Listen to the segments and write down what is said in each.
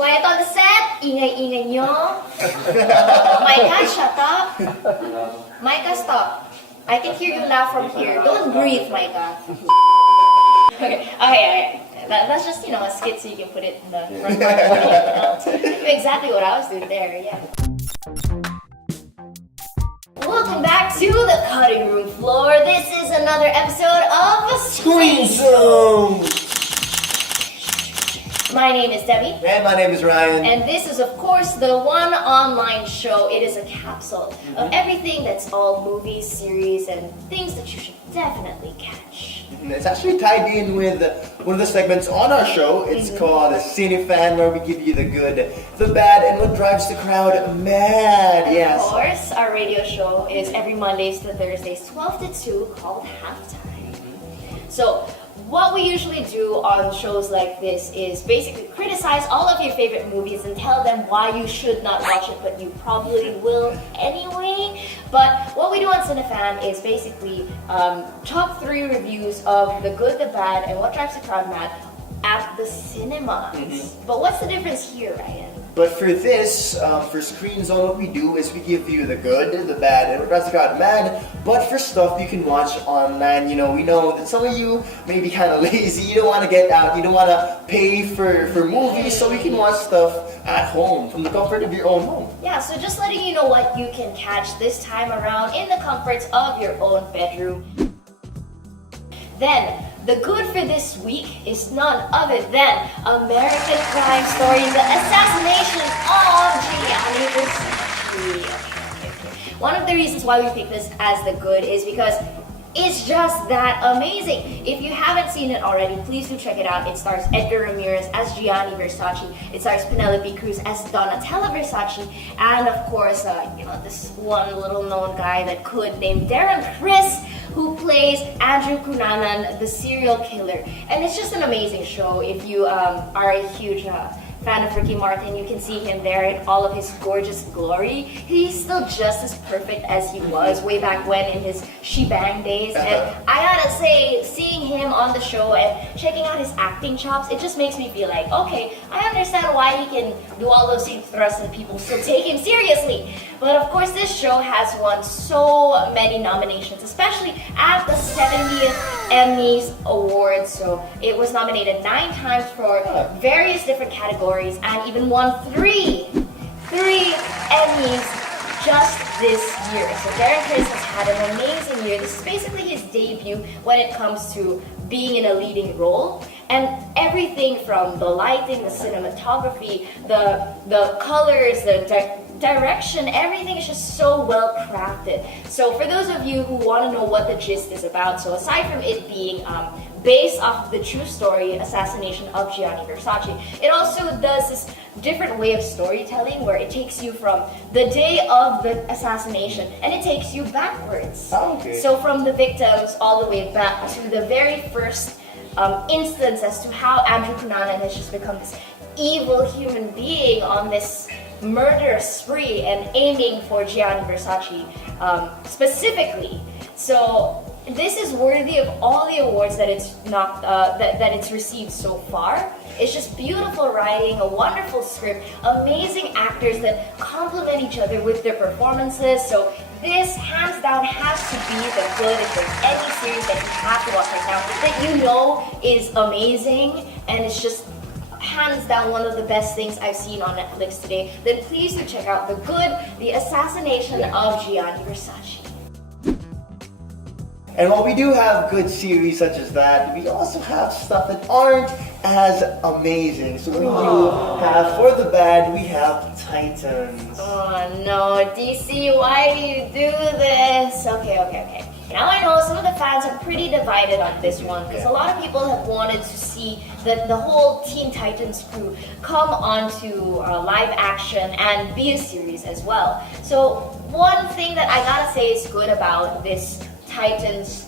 Quiet on the set! Ingay-ingay nyo! Micah, shut up! Micah, stop! I can hear you laugh from here. Don't breathe, Micah. Okay. That's just, a skit so you can put it in the front part. Exactly what I was doing there, yeah. Welcome back to the cutting room floor. This is another episode of Screen Zone! My name is Debbie. And my name is Ryan. And this is, of course, the one online show. It is a capsule of everything that's all movies, series, and things that you should definitely catch. It's actually tied in with one of the segments on our show. It's called Cinefan, where we give you the good, the bad, and what drives the crowd mad. Yes. Of course, our radio show is every Mondays to Thursdays, 12 to 2, called Halftime. So, what we usually do on shows like this is basically criticize all of your favorite movies and tell them why you should not watch it, but you probably will anyway. But what we do on Cinefan is basically top 3 reviews of the good, the bad, and what drives the crowd mad at the cinemas. But what's the difference here, Ryan? But for this, for Screen Zone, what we do is we give you the good, the bad, and what drives the crowd mad. But for stuff you can watch online, we know that some of you may be kind of lazy. You don't want to get out. You don't want to pay for movies, so we can watch stuff at home from the comfort of your own home. Yeah, so just letting you know what you can catch this time around in the comforts of your own bedroom. Then, the good for this week is none other than American Crime Story, The Assassination of Gianni Versace. Okay. One of the reasons why we pick this as the good is because it's just that amazing. If you haven't seen it already, please do check it out. It stars Edgar Ramirez as Gianni Versace. It stars Penelope Cruz as Donatella Versace. And of course, this one little known guy named Darren Criss, who plays Andrew Cunanan, the serial killer. And it's just an amazing show. If you are a huge fan of Ricky Martin, you can see him there in all of his gorgeous glory. He's still just as perfect as he was way back when in his shebang days. And I gotta say, seeing him on the show and checking out his acting chops, it just makes me feel like, okay, I understand why he can do all those hip thrusts and people still take him seriously. But of course, this show has won so many nominations, especially at the 70th Emmys Awards. So it was nominated 9 times for various different categories and even won 3 Emmys just this year. So Darren Criss has had an amazing year. This is basically his debut when it comes to being in a leading role. And everything from the lighting, the cinematography, the colors, the direction, everything is just so well crafted. So for those of you who want to know what the gist is about, so aside from it being based off of the true story, Assassination of Gianni Versace, it also does this different way of storytelling where it takes you from the day of the assassination and it takes you backwards. Okay. So from the victims all the way back to the very first instance as to how Andrew Cunanan has just become this evil human being on this murder spree and aiming for Gianni Versace specifically. So this is worthy of all the awards that it's received so far. It's just beautiful writing, a wonderful script, amazing actors that complement each other with their performances. So this, hands down, has to be the good. If there's any series that you have to watch right now that is amazing and it's just hands down one of the best things I've seen on Netflix today, then please do check out The Good, The Assassination of Gianni Versace. And while we do have good series such as that, we also have stuff that aren't as amazing. So we do have, for the bad, we have Titans. Oh no, DC, why do you do this? Okay. Now I know some of the fans are pretty divided on this one because a lot of people have wanted to see the whole Teen Titans crew come onto live action and be a series as well. So one thing that I gotta say is good about this Titans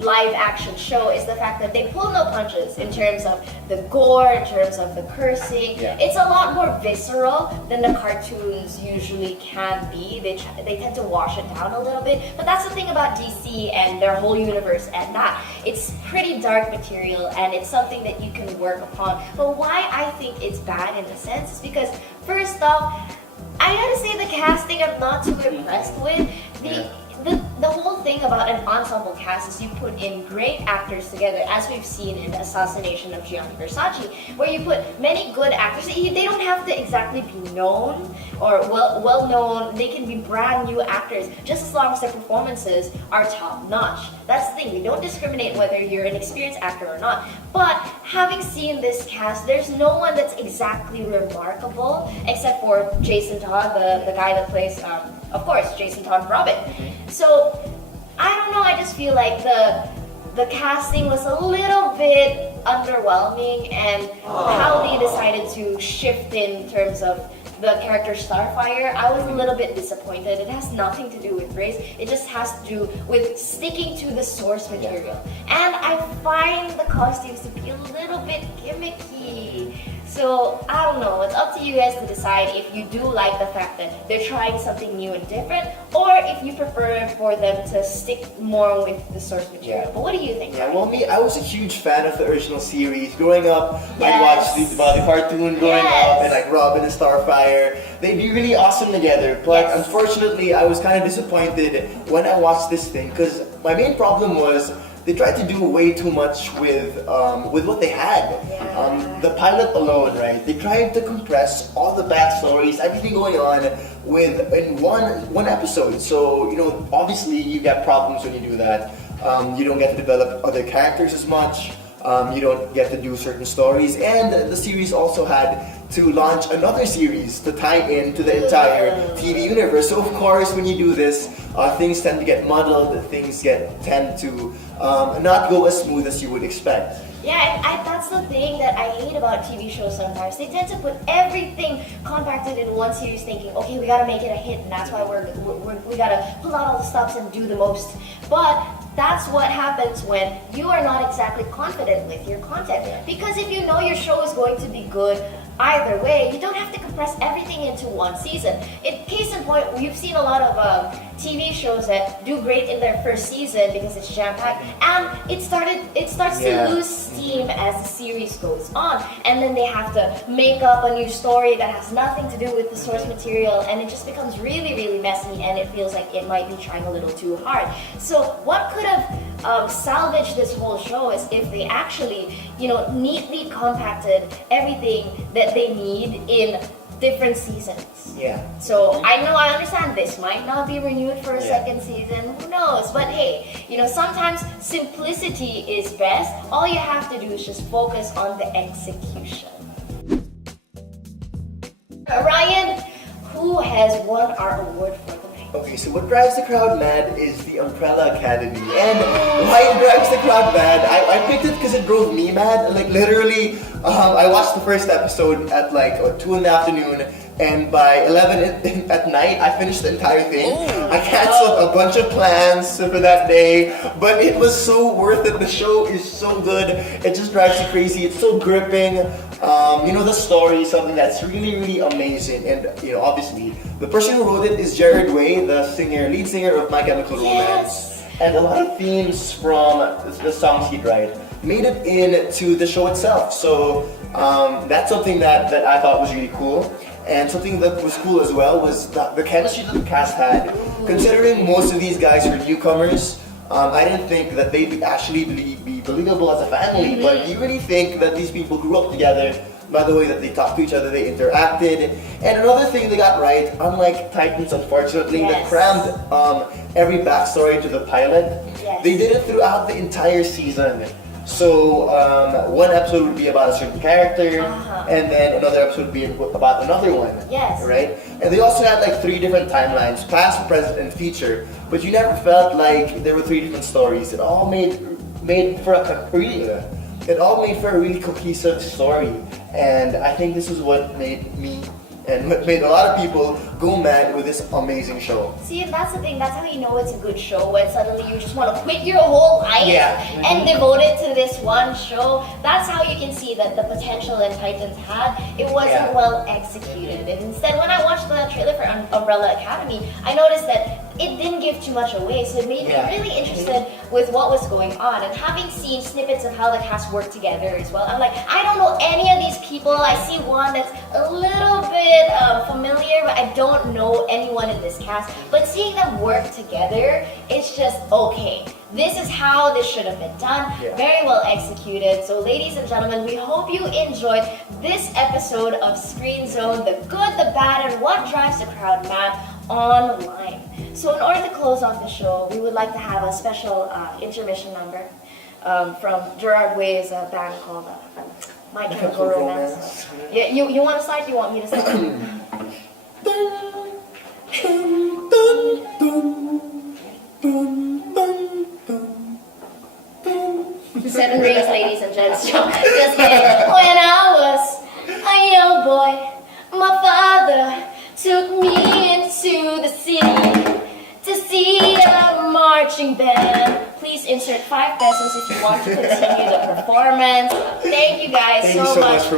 live action show is the fact that they pull no punches in terms of the gore, in terms of the cursing. Yeah. It's a lot more visceral than the cartoons usually can be. They tend to wash it down a little bit, but that's the thing about DC and their whole universe, and that it's pretty dark material and it's something that you can work upon. But why I think it's bad in a sense is because first off, I gotta say the casting I'm not too impressed with. The whole thing about an ensemble cast is you put in great actors together, as we've seen in the Assassination of Gianni Versace, where you put many good actors. They don't have to exactly be known or well known. They can be brand new actors, just as long as their performances are top notch. That's the thing. We don't discriminate whether you're an experienced actor or not. But having seen this cast, there's no one that's exactly remarkable except for Jason Todd, the guy that plays, of course, Jason Todd Robin. So I don't know. I just feel like the casting was a little bit underwhelming, and how they decided to shift in terms of the character Starfire, I was a little bit disappointed. It has nothing to do with race. It just has to do with sticking to the source material. And I find the costumes to be a little bit gimmicky. So, I don't know. It's up to you guys to decide if you do like the fact that they're trying something new and different, or if you prefer for them to stick more with the source material. But what do you think? Yeah, well, me, I was a huge fan of the original series. Growing up, Yes. I watched the cartoon growing up, and like Robin and Starfire. They'd be really awesome together. But Yes. unfortunately, I was kind of disappointed when I watched this thing, because my main problem was they tried to do way too much with what they had. The pilot alone, right? They tried to compress all the backstories, everything going on in one episode. So obviously you get problems when you do that. You don't get to develop other characters as much. You don't get to do certain stories, and the series also had to launch another series to tie into the entire TV universe. So of course, when you do this, things tend to get muddled. Things tend to not go as smooth as you would expect. Yeah, and that's the thing that I hate about TV shows sometimes. They tend to put everything compacted in one series thinking, okay, we gotta make it a hit, and that's why we gotta pull out all the stops and do the most. But that's what happens when you are not exactly confident with your content. Because if you know your show is going to be good either way, you don't have to compress everything into one season. Case in point, we've seen a lot of TV shows that do great in their first season because it's jam-packed, and it starts to lose steam as the series goes on, and then they have to make up a new story that has nothing to do with the source material, and it just becomes really, really messy, and it feels like it might be trying a little too hard. So what could have salvaged this whole show is if they actually, neatly compacted everything that they need in different seasons. Yeah. So I understand this might not be renewed for a second season, who knows? But hey, sometimes simplicity is best. All you have to do is just focus on the execution. Ryan, who has won our award for the night? Okay, so what drives the crowd mad is the Umbrella Academy. And why it drives the crowd mad? I picked it because it drove me mad. Like literally, I watched the first episode at like 2 in the afternoon, and by 11 at night, I finished the entire thing. I canceled a bunch of plans for that day, but it was so worth it. The show is so good. It just drives you crazy. It's so gripping. The story is something that's really, really amazing. And, obviously, the person who wrote it is Jared Way, the lead singer of My Chemical Romance. And a lot of themes from the songs he'd write made it into the show itself. So that's something that I thought was really cool. And something that was cool as well was the chemistry that the cast had. Considering most of these guys were newcomers, I didn't think that they'd actually be believable as a family, but you really think that these people grew up together by the way that they talked to each other, they interacted. And another thing they got right, unlike Titans unfortunately, that crammed every backstory to the pilot, they did it throughout the entire season. So one episode would be about a certain character, and then another episode would be about another one. Right? And they also had like 3 different timelines, past, present, and future. But you never felt like there were 3 different stories. It all made for a really cohesive story. And I think this is what made me and what made a lot of people go mad with this amazing show. See, and that's the thing. That's how you know it's a good show, when suddenly you just want to quit your whole life and devote it to this one show. That's how you can see that the potential that Titans had, it wasn't well executed. And instead, when I watched the trailer for Umbrella Academy, I noticed that it didn't give too much away, so it made me really interested with what was going on. And having seen snippets of how the cast worked together as well, I'm like, I don't know any of these people. I see one that's a little bit familiar, but I don't know anyone in this cast. But seeing them work together, it's just okay. This is how this should have been done. Very well executed. So ladies and gentlemen, we hope you enjoyed this episode of Screen Zone, the good, the bad, and what drives the crowd mad online. So in order to close off the show, we would like to have a special intermission number from Gerard Way's band called My Chemical Romance. Yeah, you want to start? You want me to start? 7 rings, ladies and gents. Just kidding. When I was a young boy, my father took me into the city to see a marching band. Please insert 5 pesos if you want to continue the performance. Thank you guys Thank you so much for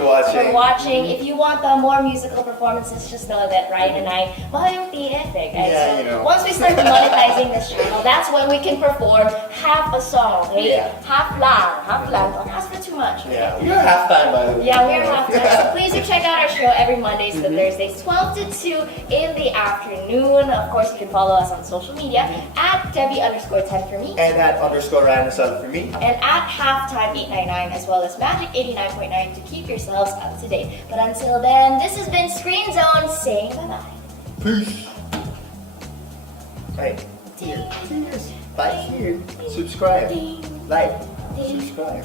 watching. If you want the more musical performances, just know that Ryan and I, mahal yung TF eh, guys. Yeah, So you know. once we start monetizing this channel, that's when we can perform half a song, okay? Half lang. Don't ask for too much. Okay? Yeah, we're halftime by the way. Yeah, we're halftime. So please do check out our show every Mondays to Thursdays, 12 to 2 in the afternoon. Of course, you can follow us on social media at Debbie_10 for me. And at _Randall for me. And at halftime 899 as well as Magic 89.9 to keep yourselves up to date. But until then, this has been Screen Zone saying bye bye. Peace. Right here. Bye here. Subscribe. Like. Subscribe.